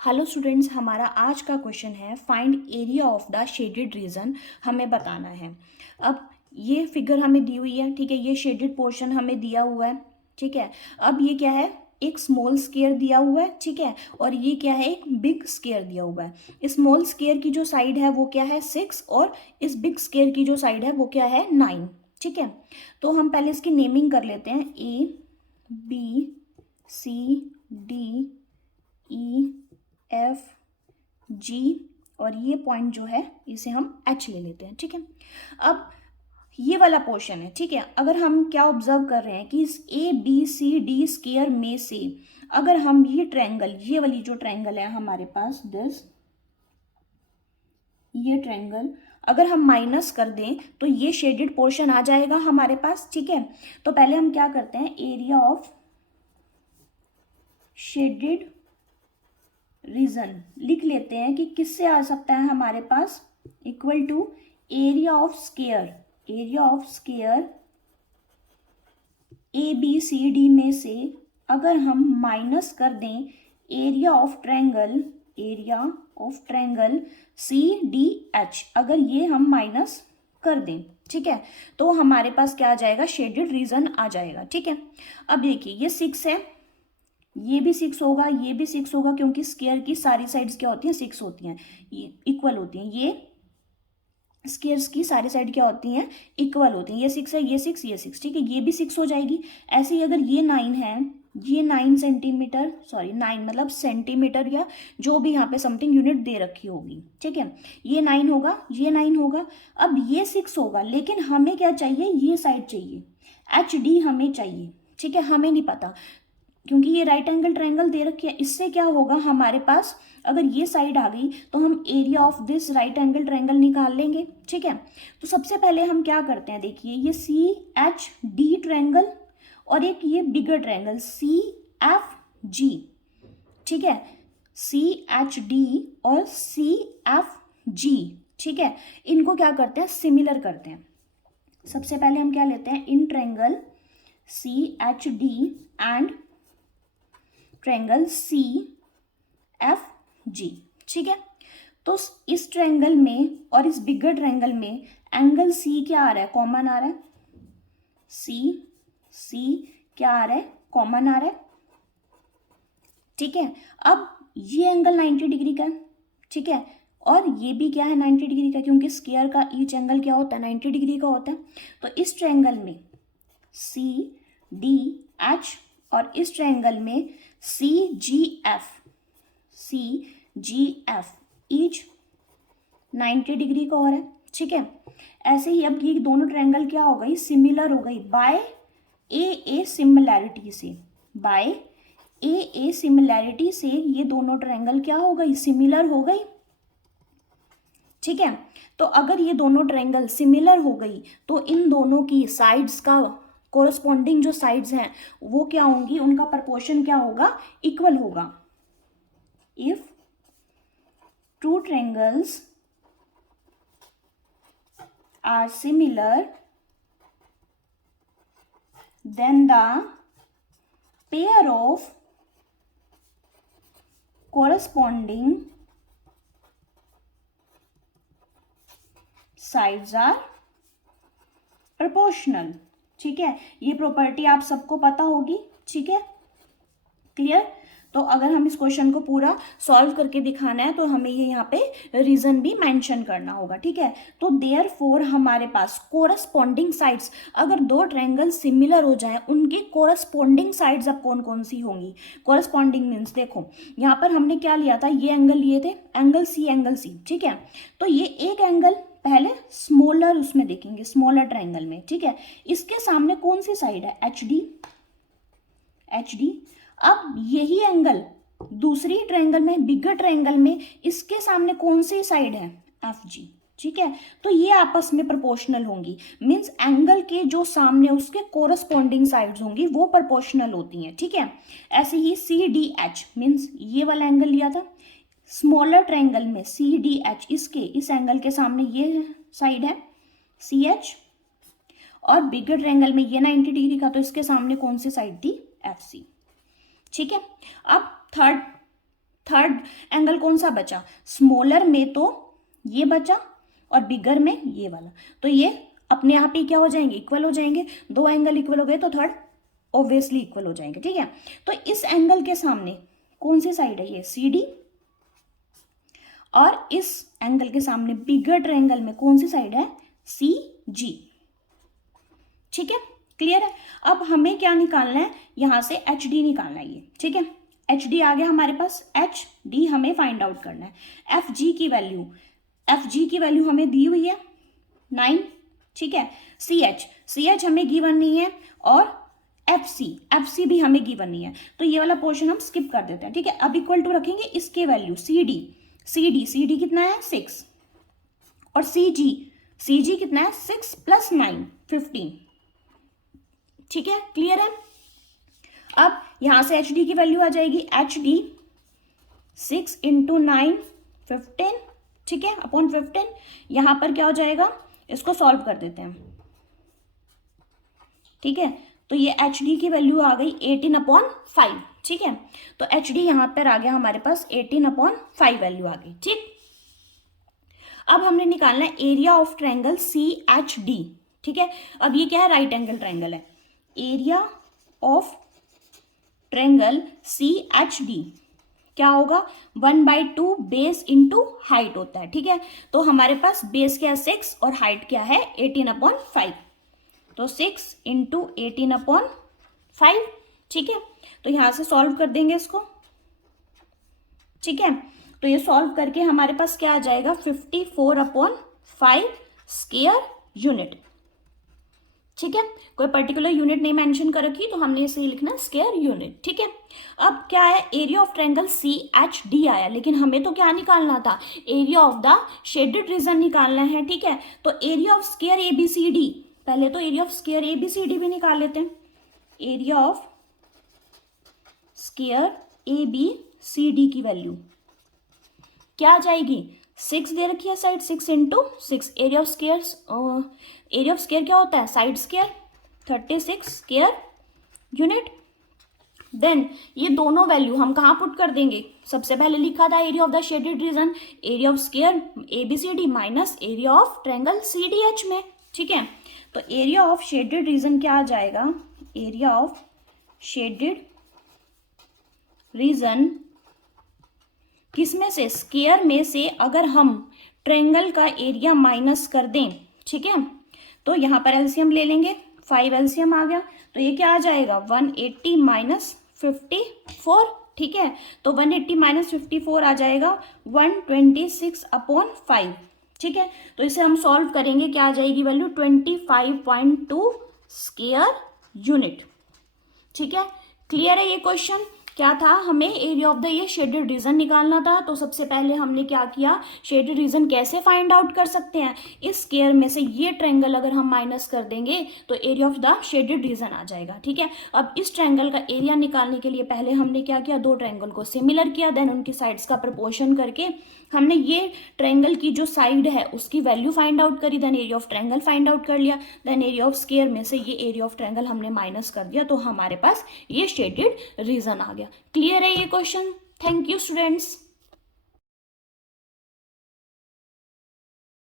Hello students, हमारा आज का क्वेश्चन है find area of the shaded reason. हमें बताना है। अब ये फिगर हमें दी हुई है, ठीक है। ये शेडेड पोर्शन हमें दिया हुआ है, ठीक है। अब ये क्या है, एक स्मॉल स्क्वायर दिया हुआ है, ठीक है। और ये क्या है, एक बिग स्क्वायर दिया हुआ है। स्मॉल स्क्वायर की जो साइड है वो क्या है 6 और इस बिग स्क्वायर की जो साइड है वो क्या है 9, ठीक है। तो हम पहले इसकी नेमिंग कर लेते हैं, ABCDEFG, और ये पॉइंट जो है इसे हम H ले लेते हैं, ठीक है। अब ये वाला पोर्शन है, ठीक है। अगर हम क्या ऑब्जर्व कर रहे हैं कि इस ABCD स्क्वायर में से अगर हम ये ट्रायंगल, ये वाली जो ट्रायंगल है हमारे पास ये ट्रायंगल अगर हम माइनस कर दें तो ये शेडेड पोर्शन आ जाएगा हमारे पास, ठीक है। तो पहले हम क्या करते हैं, एरिया ऑफ शेडेड रीजन लिख लेते हैं कि किससे आ सकता है हमारे पास, equal to area of square ABCD में से अगर हम माइनस कर दें एरिया ऑफ ट्रायंगल CDH, अगर ये हम माइनस कर दें, ठीक है, तो हमारे पास क्या आ जाएगा, शेडेड रीजन आ जाएगा, ठीक है। अब देखिए ये 6 है, ये भी 6 होगा, ये भी 6 होगा, क्योंकि स्क्वायर की सारी साइड्स क्या होती हैं 6 होती हैं, इक्वल होती हैं। ये स्क्वायर्स की सारी साइड क्या होती हैं, इक्वल होती हैं। ये 6 है, ये 6, ये 6, ठीक है। ये भी 6 हो जाएगी। ऐसे ही अगर ये 9 है, ये 9 सेंटीमीटर, सॉरी 9 मतलब सेंटीमीटर या जो भी यहाँ पे समथिंग यूनिट दे रखी होगी, ठीक है। ये 9 होगा, ये 9 होगा। अब ये 6 होगा, लेकिन हमें क्या चाहिए, ये साइड चाहिए, HD हमें चाहिए, ठीक है। हमें नहीं पता क्योंकि ये राइट एंगल ट्रायंगल दे रखी है। इससे क्या होगा हमारे पास, अगर ये साइड आ गई तो हम area of this right angle triangle निकाल लेंगे, ठीक है। तो सबसे पहले हम क्या करते हैं, देखिए ये CHD ट्रायंगल और एक ये बिगर ट्रायंगल CFG, ठीक है। CHD और CFG, ठीक है, इनको क्या करते हैं, सिमिलर करते हैं। सबसे पहले हम क्या लेते हैं, in triangle CHD and triangle CFG, ठीक है। तो इस ट्रायंगल में और इस बिगर ट्रायंगल में एंगल C क्या आ रहा है, कॉमन आ रहा है। C क्या आ रहा है, कॉमन आ रहा है, ठीक है। अब ये एंगल 90 डिग्री का है, ठीक है, और ये भी क्या है 90 डिग्री का, क्योंकि स्क्वायर का ईच एंगल क्या होता है 90 डिग्री का होता है। तो इस ट्रायंगल में CDH और इस ट्रायंगल में CGF ईच 90 डिग्री का हो रहा है, ठीक है। ऐसे ही अब ये दोनों ट्रायंगल क्या हो गई, सिमिलर हो गई बाय AA सिमिलैरिटी से, ये दोनों ट्रायंगल क्या हो गई, सिमिलर हो गई, ठीक है। तो अगर ये दोनों ट्रायंगल सिमिलर हो गई तो इन दोनों की साइड्स का कोरस्पॉन्डिंग जो साइड्स हैं वो क्या होंगी, उनका प्रपोर्शन क्या होगा, इक्वल होगा। If two triangles are similar then the pair of corresponding sides are proportional, ठीक है। ये प्रॉपर्टी आप सबको पता होगी, ठीक है, क्लियर। तो अगर हम इस क्वेश्चन को पूरा सॉल्व करके दिखाना है तो हमें ये यहाँ पे रीजन भी मेंशन करना होगा, ठीक है। तो देयरफॉर हमारे पास कोरस्पॉन्डिंग साइड्स, अगर दो ट्रायंगल सिमिलर हो जाए उनके कोरस्पॉन्डिंग साइड्स अब कौन कौन सी होंगी। कोरस्पॉन्डिंग मीन्स देखो यहाँ पर हमने क्या लिया था, ये एंगल लिए थे, एंगल C, ठीक है। तो ये एक एंगल पहले स्मॉलर उसमें देखेंगे, स्मॉलर ट्रायंगल में, ठीक है। इसके सामने कौन सी साइड है, HD। अब यही एंगल दूसरी ट्रायंगल में, बिगर ट्रायंगल में, इसके सामने कौन सी साइड है, FG, ठीक है। तो ये आपस में प्रोपोर्शनल होंगी, मींस एंगल के जो सामने उसके कोरस्पॉन्डिंग साइड्स होंगी वो प्रोपोर्शनल होती हैं, ठीक है। ऐसे ही CDH मींस ये वाला एंगल लिया था स्मॉलर ट्रायंगल में CDH, इस एंगल के सामने ये साइड है CH, और बिगर ट्रायंगल में ये 90 डिग्री का, तो इसके सामने कौन सी साइड थी, FC, ठीक है। अब थर्ड एंगल कौन सा बचा, स्मॉलर में तो ये बचा और बिगर में ये वाला, तो ये अपने आप ही क्या हो जाएंगे, इक्वल हो जाएंगे। दो एंगल इक्वल हो गए तो थर्ड ऑब्वियसली इक्वल हो जाएंगे, ठीक है। तो इस एंगल के सामने कौन सी साइड है, ये CD, और इस एंगल के सामने बिगर ट्रायंगल में कौन सी साइड है, CG, ठीक है, क्लियर है। अब हमें क्या निकालना है, यहां से HD निकालना है ये, ठीक है। HD आ गया हमारे पास, HD हमें फाइंड आउट करना है। FG की वैल्यू हमें दी हुई है 9, ठीक है। CH हमें गिवन नहीं है, और FC भी हमें गिवन नहीं है, तो ये वाला पोर्शन हम स्किप कर देते हैं, ठीक है। अब इक्वल टू रखेंगे इसके वैल्यू CD कितना है 6, और CG कितना है 6 + 9 15, ठीक है, क्लियर है। अब यहां से HD की वैल्यू आ जाएगी, HD 6 × 9 15, ठीक है, अपॉन 15। यहां पर क्या हो जाएगा, इसको सॉल्व कर देते हैं, ठीक है। तो ये HD की वैल्यू आ गई 18/5, ठीक है। तो HD यहां पर आ गया हमारे पास 18/5 वैल्यू आ गई, ठीक। अब हमने निकालना है एरिया ऑफ ट्रायंगल CHD, ठीक है। अब ये क्या है, राइट एंगल ट्रायंगल है। एरिया ऑफ ट्रायंगल CHD क्या होगा, 1/2 बेस इंटू हाइट होता है, ठीक है। तो हमारे पास बेस क्या है 6 और हाइट क्या है 18/5, तो 6 × 18/5, ठीक है। तो यहां से सॉल्व कर देंगे इसको, ठीक है। तो ये सॉल्व करके हमारे पास क्या आ जाएगा, 54/5 स्क्वायर यूनिट, ठीक है। कोई पर्टिकुलर यूनिट नहीं मेंशन कर रखी, तो हमने इसे लिखना स्क्वायर यूनिट, ठीक है। अब क्या है, एरिया ऑफ ट्रायंगल CHD आया, लेकिन हमें तो क्या निकालना था, area of the shaded reason निकालना है, ठीक है। तो एरिया ऑफ स्क्वायर ABCD, पहले तो एरिया ऑफ स्क्वायर ABCD भी निकाल लेते हैं। एरिया ऑफ स्क्वायर ABCD की वैल्यू क्या आ जाएगी, 6 दे रखी है साइड, 6 × 6, एरिया ऑफ स्क्वायर क्या होता है, side square, 36 square unit. Then ये दोनों वैल्यू हम कहाँ पुट कर देंगे, सबसे पहले लिखा था area of the shaded reason, area of square ABCD minus area of triangle CDH में, ठीक है। तो एरिया ऑफ शेडेड रीजन क्या आ जाएगा, एरिया ऑफ शेडेड रीजन किसमें से, स्क्वायर में से अगर हम ट्रायंगल का एरिया माइनस कर दें, ठीक है। तो यहाँ पर एलसीएम ले लेंगे, 5 एलसीएम आ गया, तो ये क्या आ जाएगा 180 - 54, ठीक है। तो 180 - 54 आ जाएगा 126/5, ठीक है। तो इसे हम सॉल्व करेंगे, क्या आ जाएगी वैल्यू 25.2 स्क्वायर यूनिट, ठीक है। क्लियर है। ये क्वेश्चन क्या था, हमें एरिया ऑफ द ये शेडेड रीजन निकालना था। तो सबसे पहले हमने क्या किया, शेडेड रीजन कैसे फाइंड आउट कर सकते हैं, इस स्क्वायर में से ये ट्रायंगल अगर हम माइनस कर देंगे तो area of the shaded region आ जाएगा, ठीक है। अब इस ट्रायंगल का एरिया निकालने के लिए पहले हमने क्या किया, दो ट्रायंगल को सिमिलर किया, देन उनकी साइड्स का प्रपोर्शन करके हमने ये ट्रायंगल की जो साइड है उसकी वैल्यू फाइंड आउट करी, then area of triangle find out कर लिया, देन एरिया ऑफ स्क्वायर में से ये एरिया ऑफ ट्रायंगल हमने माइनस कर दिया, तो हमारे पास ये शेडेड रीजन आ गया। क्लियर है ये क्वेश्चन। Thank you students.